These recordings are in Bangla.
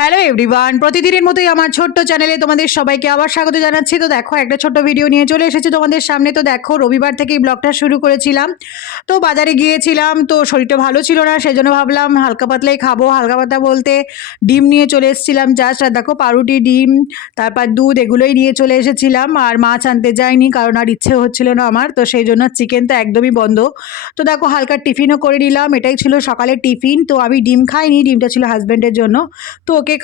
হ্যালো এভরিওয়ান প্রতিদিনের মতোই আমার ছোট্ট চ্যানেলে তোমাদের সবাইকে আবার স্বাগত জানাচ্ছি। তো দেখো, একটা ছোট্ট ভিডিও নিয়ে চলে এসেছি তোমাদের সামনে। তো দেখো, রবিবার থেকেই ব্লগটা শুরু করেছিলাম। তো বাজারে গিয়েছিলাম, তো শরীরটা ভালো ছিল না সেই জন্য ভাবলাম হালকা পাতলাই খাব। হালকা পাতলা বলতে ডিম নিয়ে চলে এসেছিলাম জাস্ট আর দেখো, পাউরুটি, ডিম, তারপর দুধ, এগুলোই নিয়ে চলে এসেছিলাম। আর মাছ আনতে যাইনি, কারণ আর ইচ্ছে হচ্ছিল না আমার। তো সেই জন্য চিকেন তো একদমই বন্ধ। তো দেখো, হালকা টিফিনও করে নিলাম। এটাই ছিল সকালের টিফিন। তো আমি ডিম খাইনি, ডিমটা ছিল হাজব্যান্ডের জন্য। তো ওকে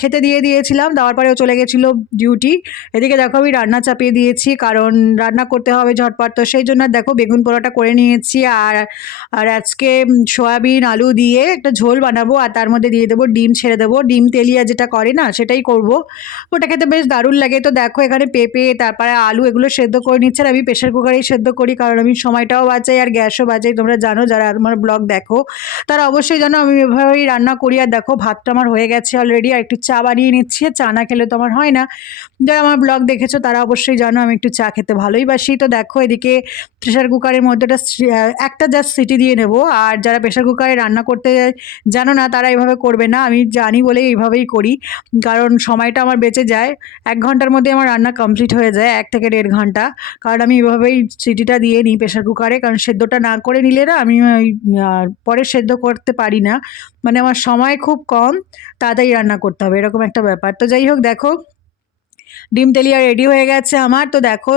খেতে দিয়ে দিয়েছিলাম। দেওয়ার পরে ও চলে গেছিল ডিউটি এদিকে দেখো আমি রান্না চাপিয়ে দিয়েছি, কারণ রান্না করতে হবে ঝটপট। তো সেই জন্য দেখো বেগুন পোড়াটা করে নিয়েছি আর আর আজকে সয়াবিন, আলু দিয়ে একটা ঝোল বানাবো আর তার মধ্যে দিয়ে দেবো ডিম, ছেড়ে দেবো। ডিম তেলিয়া যেটা করে না, সেটাই করব। ওটা খেতে বেশ দারুণ লাগে। তো দেখো এখানে পেঁপে, তারপরে আলু এগুলো সেদ্ধ করে নিচ্ছে আর আমি প্রেশার কুকারেই সেদ্ধ করি, কারণ আমি সময়টাও বাঁচাই আর গ্যাসও বাঁচাই। তোমরা জানো যারা আমার ব্লগ দেখো, তারা অবশ্যই জানো আমি এভাবেই রান্না করি। আর দেখো ভাতটা আমার হয়ে গেছে অলরেডি আর একটু চা বানিয়ে নিচ্ছি চা না খেলে তো আমার হয় না। যারা আমার ব্লগ দেখেছ, তারা অবশ্যই জানো আমি একটু চা খেতে ভালোই বাসি। তো দেখো, এদিকে প্রেশার কুকারের মধ্যে একটা জাস্ট সিটি দিয়ে নেব। আর যারা প্রেশার কুকারে রান্না করতে জানো না, তারা এইভাবে করবে না। আমি জানি বলে এইভাবেই করি, কারণ সময়টা আমার বেঁচে যায়। এক ঘণ্টার মধ্যে আমার রান্না কমপ্লিট হয়ে যায়, এক থেকে দেড় ঘণ্টা। কারণ আমি এভাবেই সিটিটা দিয়ে নিই প্রেশার কুকারে, কারণ সেদ্ধটা না করে নিলে না আমি পরে সেদ্ধ করতে পারি না। মানে আমার সময় খুব কম, তাড়াতাড়ি রান্না করতে হবে, এরকম একটা ব্যাপার। তো যাই হোক, দেখো ডিম তেলিয়া রেডি হয়ে গেছে আমার। তো দেখো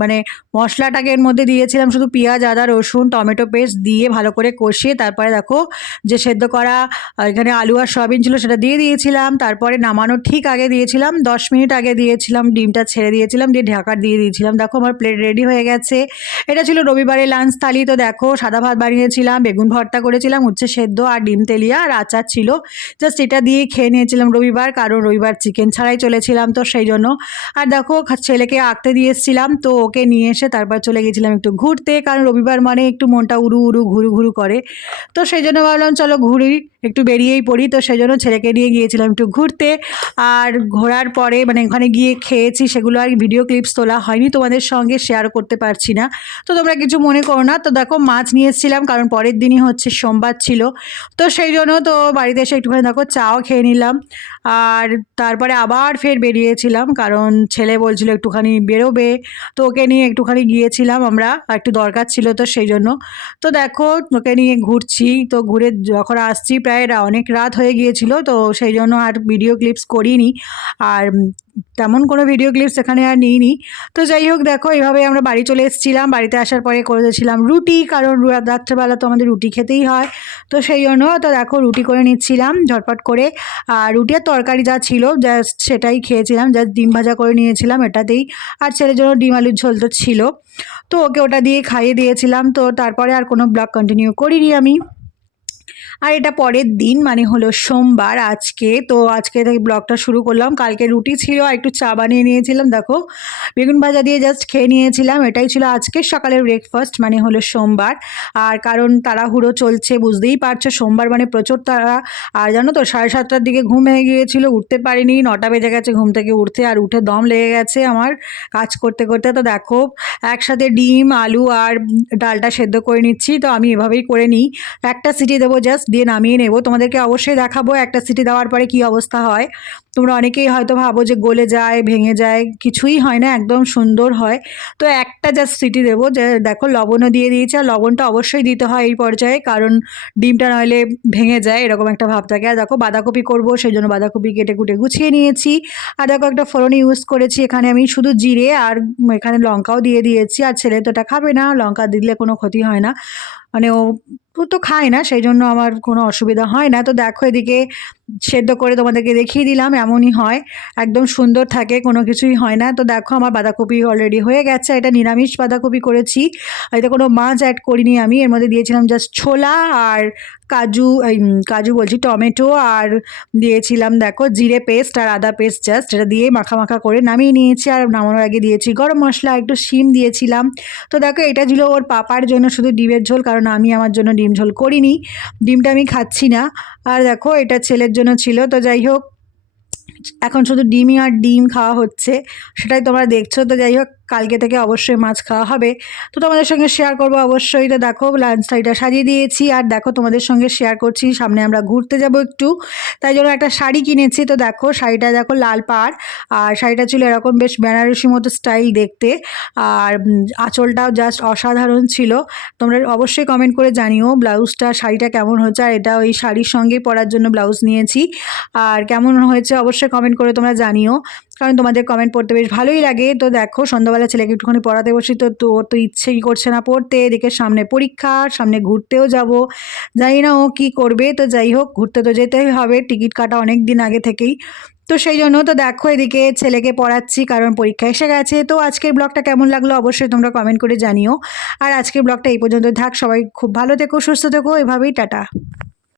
মানে মশলাটাকে এর মধ্যে দিয়েছিলাম শুধু পেঁয়াজ, আদা, রসুন, টমেটো পেস্ট দিয়ে ভালো করে কষিয়ে তারপরে দেখো যে সেদ্ধ করা এখানে আলু আর সয়াবিন ছিল সেটা দিয়ে দিয়েছিলাম। তারপরে নামানোর ঠিক আগে দিয়েছিলাম, দশ মিনিট আগে দিয়েছিলাম, ডিমটা ছেড়ে দিয়েছিলাম, দিয়ে ঢাকা দিয়ে দিয়েছিলাম। দেখো আমার প্লেট রেডি হয়ে গেছে। এটা ছিল রবিবারের লাঞ্চ থালি, তো দেখো সাদা ভাত বানিয়েছিলাম, বেগুন ভর্তা করেছিলাম, উচ্ছে সেদ্ধ আর ডিম তেলিয়া আর আচার ছিল। জাস্ট এটা দিয়ে খেয়ে নিয়েছিলাম রবিবার, কারণ রবিবার চিকেন ছাড়াই চলেছিলাম, তো সেই জন্য আর দেখো, ছেলেকে আঁকতে দিয়ে এসেছিলাম, তো ওকে নিয়ে এসে তারপর চলে গেছিলাম একটু ঘুরতে, কারণ রবিবার মানে একটু মনটা উড়ু উড়ু, ঘুরু ঘুরু করে। তো সেই জন্য ভাবলাম, চলো ঘুরি, একটু বেরিয়েই পড়ি, তো সেই জন্য ছেলেকে নিয়ে গিয়েছিলাম একটু ঘুরতে। আর ঘোরার পরে মানে ওখানে গিয়ে খেয়েছি, সেগুলো আর ভিডিও ক্লিপস তোলা হয়নি, তোমাদের সঙ্গে শেয়ার করতে পারছি না। তো তোমরা কিছু মনে করো না, তো দেখো, মাছ নিয়ে এসেছিলাম, কারণ পরের দিনই হচ্ছে সোমবার ছিল। তো সেই জন্য তো বাড়িতে এসে একটুখানি, দেখো, চাও খেয়ে নিলাম। আর তারপরে আবার ফের বেরিয়েছিলাম কারণ ছেলে বলছিল একটুখানি বেরোবে। তো ওকে নিয়ে একটুখানি গিয়েছিলাম আমরা একটু দরকার ছিল তো সেই জন্য। তো দেখো, ওকে নিয়ে ঘুরছি। তো ঘুরে যখন আসছি প্রায় অনেক রাত হয়ে গিয়েছিল, তো সেই জন্য আর ভিডিও ক্লিপস করিনি। আর তেমন কোনো ভিডিও ক্লিপস এখানে আর নিইনি। তো যাই হোক, দেখো এইভাবে আমরা বাড়ি চলে এসেছিলাম। বাড়িতে আসার পরে করেছিলাম রুটি, কারণ রাত্রেবেলা তো আমাদের রুটি খেতেই হয়। তো সেই জন্য তো দেখো, রুটি করে নিচ্ছিলাম ঝটপট করে। আর রুটি আর তরকারি যা ছিল জাস্ট সেটাই খেয়েছিলাম। জাস্ট ডিম ভাজা করে নিয়েছিলাম এটাতেই। আর ছেলের জন্য ডিম আলুর ঝোল তো ছিল। তো ওকে ওটা দিয়ে খাইয়ে দিয়েছিলাম। তো তারপরে আর কোনো ব্লগ কন্টিনিউ করিনি আমি। আর এটা পরের দিন মানে হলো সোমবার আজকে। তো আজকে থেকে ব্লগটা শুরু করলাম। কালকে রুটি ছিল আর একটু চা বানিয়ে নিয়েছিলাম, দেখো। বেগুন ভাজা দিয়ে জাস্ট খেয়ে নিয়েছিলাম। এটাই ছিল আজকের সকালের ব্রেকফাস্ট মানে হলো সোমবার। আর কারণ তাড়াহুড়ো চলছে, বুঝতেই পারছ, সোমবার মানে প্রচুর তারা আর জানো তো, সাড়ে সাতটার দিকে ঘুম ভেঙে গিয়েছিল, উঠতে পারিনি। নটা বেজে গেছে ঘুম থেকে উঠতে, আর উঠে দম লেগে গেছে আমার কাজ করতে করতে। তো দেখো, একসাথে ডিম, আলু আর ডালটা সেদ্ধ করে নিচ্ছি। তো আমি এভাবেই করে নিই। একটা সিটি দেবো জাস্ট দিয়ে নামিয়ে নেব। তোমাদেরকে অবশ্যই দেখাবো একটা সিটি দেওয়ার পরে কি অবস্থা হয়। তোমরা অনেকেই হয়তো ভাবো যে গলে যায়, ভেঙে যায়, কিছুই হয় না, একদম সুন্দর হয়। তো একটা জাস্ট সিটি দেবো যে দেখো লবণও দিয়ে দিয়েছি, আর লবণটা অবশ্যই দিতে হয় এই পর্যায়ে, কারণ ডিমটা নইলে ভেঙে যায়, এরকম একটা ভাব থাকে। আর দেখো বাঁধাকপি করব সেই জন্য বাঁধাকপি কেটে কুটে গুছিয়ে নিয়েছি। আর দেখো একটা ফোড়ন ইউজ করেছি, এখানে আমি শুধু জিরে আর এখানে লঙ্কাও দিয়ে দিয়েছি। আর ছেলে তো এটা খাবে না, লঙ্কা দিলে কোনো ক্ষতি হয় না। মানে ও তো খায় না, সেই জন্য আমার কোনো অসুবিধা হয় না। তো দেখো এদিকে সেদ্ধ করে তোমাদেরকে দেখিয়ে দিলাম, এমনই হয়। একদম সুন্দর থাকে, কোনো কিছুই হয় না। তো দেখো, আমার বাঁধাকপি অলরেডি হয়ে গেছে। এটা নিরামিষ বাঁধাকপি করেছি। এতে কোনো মাছ অ্যাড করিনি আমি। এর মধ্যে দিয়েছিলাম জাস্ট ছোলা আর কাজু কাজু বলছি, টমেটো আর দিয়েছিলাম দেখো জিরে পেস্ট আর আদা পেস্ট জাস্ট এটা দিয়ে মাখা মাখা করে নামিয়ে নিয়েছি আর নামানোর আগে দিয়েছি গরম মশলা, একটু শিম দিয়েছিলাম। তো দেখো, এটা ছিল ওর পাপার জন্য শুধু ডিমের ঝোল, কারণ আমি আমার জন্য ডিম ঝোল করিনি। ডিমটা আমি খাচ্ছি না। আর দেখো, এটা ছেলের জন্য ছিল। তো যাই হোক, এখন শুধু ডিমই আর ডিম খাওয়া হচ্ছে, সেটাই তোমরা দেখছ। তো যাই হোক কালকে থেকে অবশ্যই মাছ খাওয়া হবে। তো তোমাদের সঙ্গে শেয়ার করব অবশ্যই। তো দেখো লাঞ্চ শাড়িটা সাজিয়ে দিয়েছি। আর দেখো, তোমাদের সঙ্গে শেয়ার করছি। সামনে আমরা ঘুরতে যাব একটু। তাই জন্য একটা শাড়ি কিনেছি। তো দেখো, শাড়িটা দেখো লাল পাড়। আর শাড়িটা ছিল এরকম বেশ বেনারসি মতো স্টাইল দেখতে। আর আঁচলটাও জাস্ট অসাধারণ ছিল। তোমরা অবশ্যই কমেন্ট করে জানিও ব্লাউজটা, শাড়িটা কেমন হচ্ছে আর এটা ওই শাড়ির সঙ্গেই পরার জন্য ব্লাউজ নিয়েছি। আর কেমন হয়েছে অবশ্যই কমেন্ট করে তোমরা জানিও। কারণ তোমাদের কমেন্ট পড়তে বেশ ভালোই লাগে। তো দেখো, সন্ধ্যাবেলা ছেলেকে একটুখানি পড়াতে বসি, তো তো ওর তো ইচ্ছেই করছে না পড়তে। এদিকে সামনে পরীক্ষা, সামনে ঘুরতেও যাব। জানি না ও কী করবে। তো যাই হোক, ঘুরতে তো যেতেই হবে। টিকিট কাটা অনেক দিন আগে থেকেই। তো সেই জন্য তো দেখো, এদিকে ছেলেকে পড়াচ্ছি, কারণ পরীক্ষা এসে গেছে। তো আজকের ব্লগটা কেমন লাগল অবশ্যই তোমরা কমেন্ট করে জানিও। আর আজকের ব্লগটা এই পর্যন্ত থাক। সবাই খুব ভালো থেকো, সুস্থ থেকো। এভাবেই টাটা।